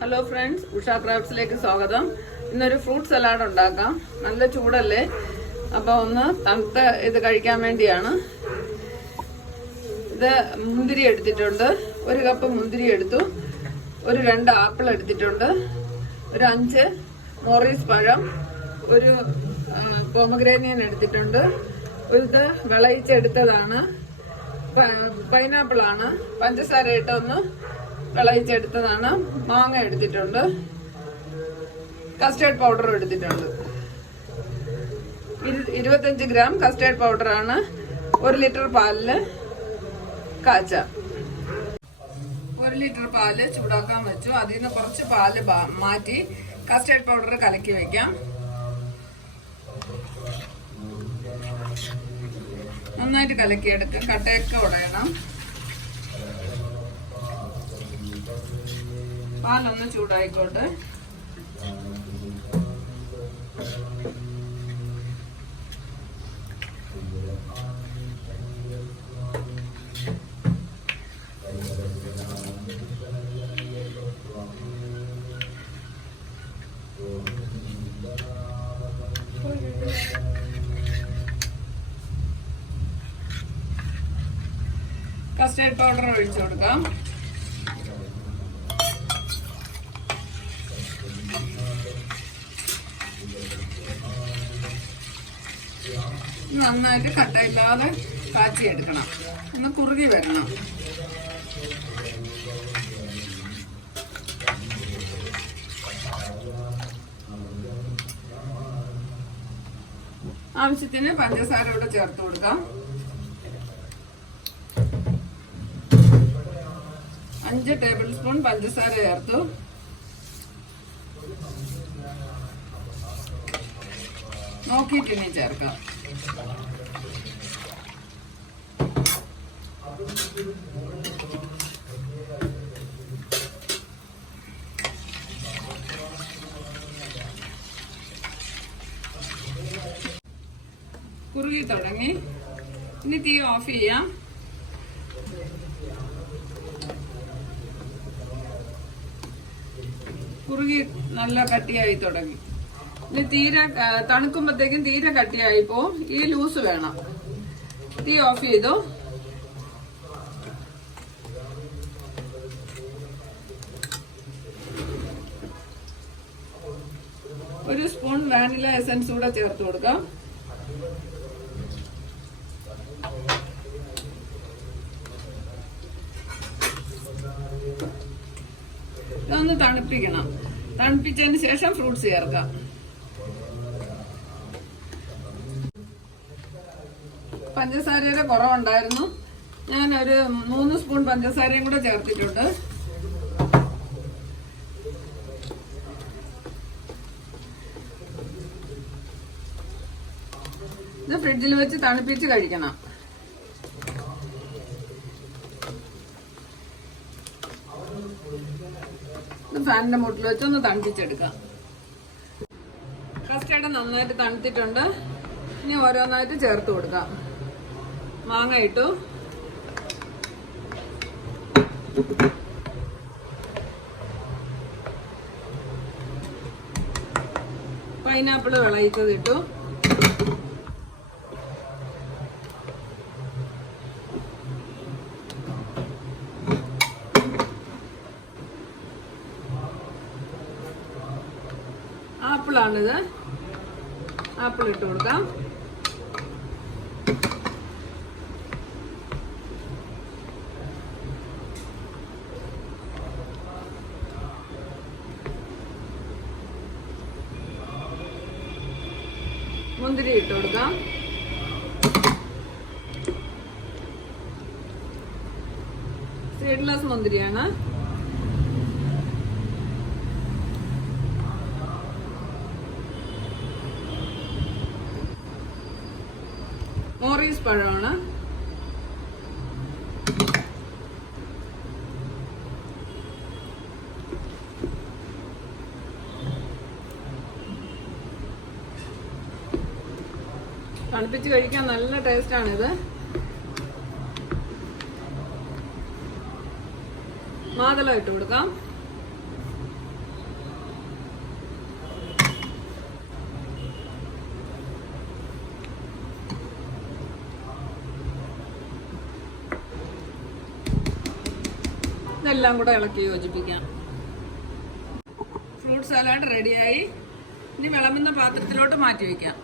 Hello friends Usha ക്രാഫ്റ്റ്സിലേക്ക് സ്വാഗതം. ഇന്നൊരു fruit salad ഉണ്ടാക്കാം. നല്ല ചൂടല്ലേ? അപ്പൊ ഒന്ന് തണുത്ത ഇത് കഴിക്കാൻ വേണ്ടിയാണ്. ഇത് മുന്തിരി എടുത്തിട്ടുണ്ട്. ഒരു കപ്പ് മുന്തിരി എടുത്തു. ഒരു രണ്ട് ആപ്പിൾ എടുത്തിട്ടുണ്ട്. ഒരു അഞ്ച് മോറീസ് പഴം. ഒരു പോമഗ്രാനിയൻ എടുത്തിട്ടുണ്ട്. ഇത് വിളയിച്ചെടുത്തതാണ്. പൈനാപ്പിൾ ആണ് പഞ്ചസാര ഇട്ടൊന്ന് വിളയിച്ചെടുത്തതാണ് മാങ്ങ എടുത്തിട്ടുണ്ട്. കസ്റ്റേർഡ് പൗഡർ എടുത്തിട്ടുണ്ട്. ഇരു- ഇരുപത്തഞ്ച് ഗ്രാം കസ്റ്റേർഡ് ആണ് ഒരു ലിറ്റർ പാലിൽ കാച്ച. ഒരു ലിറ്റർ പാൽ ചൂടാക്കാൻ വെച്ചു. അതിൽ നിന്ന് കുറച്ച് പാൽ മാറ്റി കസ്റ്റേർഡ് പൗഡർ കലക്കി വെക്കാം. നന്നായിട്ട് കലക്കിയെടുക്കുക കട്ടയൊക്കെ ഉടയണം. പാലൊന്ന് ചൂടായിക്കോട്ടെ. കസ്റ്റേർഡ് പൗഡർ ഒഴിച്ചു കൊടുക്കാം. നന്നായിട്ട് കട്ടയില്ലാതെ കാച്ചിയെടുക്കണം. ഒന്ന് കുറുകി വരണം. ആവശ്യത്തിന് പഞ്ചസാര ഇവിടെ ചേർത്ത് കൊടുക്കാം. അഞ്ച് ടേബിൾ സ്പൂൺ പഞ്ചസാര ചേർത്തു. നോക്കിയിട്ട് ഇനി ചേർക്കാം. കുറുകി തുടങ്ങി. ഇനി തീ ഓഫ് ചെയ്യാം. കുറുകി നല്ല കട്ടിയായി തുടങ്ങി. ഇനി തീരെ തണുക്കുമ്പോഴത്തേക്കും തീരെ കട്ടിയായി പോവും. ഈ ലൂസ് വേണം. തീ ഓഫ് ചെയ്തു. ഒരു സ്പൂൺ വാനില എസൻസ് കൂടെ ചേർത്ത് കൊടുക്കാം. ഇതൊന്ന് തണുപ്പിക്കണം. തണുപ്പിച്ചതിന് ശേഷം ഫ്രൂട്ട്സ് ചേർക്കാം. പഞ്ചസാരയുടെ കുറവുണ്ടായിരുന്നു. ഞാൻ ഒരു മൂന്ന് സ്പൂൺ പഞ്ചസാരയും കൂടെ ചേർത്തിട്ടുണ്ട്. ഇത് ഫ്രിഡ്ജിൽ വെച്ച് തണുപ്പിച്ച് കഴിക്കണം. ഫാനിന്റെ മുട്ടിൽ വെച്ച് ഒന്ന് തണുപ്പിച്ചെടുക്കാം. കസ്റ്റേഡ് നന്നായിട്ട് തണുത്തിട്ടുണ്ട്. ഇനി ഓരോന്നായിട്ട് ചേർത്ത് കൊടുക്കാം. മാങ്ങ ഇട്ടു പൈനാപ്പിൾ വിളയിച്ചത് ഇട്ടു ആപ്പിളാണിത്. ആപ്പിൾ ഇട്ട് കൊടുക്കാം. മുന്തിരി ഇട്ട് കൊടുക്കാം. സീഡ്ലെസ് മുന്തിരിയാണ്. മോറീസ് പഴമാണ്. തണുപ്പിച്ച് കഴിക്കാൻ നല്ല ടേസ്റ്റാണിത്. മാതളം ഇട്ട് കൊടുക്കാം. ഇതെല്ലാം കൂടെ ഇളക്കി യോജിപ്പിക്കാം. ഫ്രൂട്ട് സലാഡ് റെഡിയായി. ഇനി വിളമ്പുന്ന പാത്രത്തിലോട്ട് മാറ്റി വയ്ക്കാം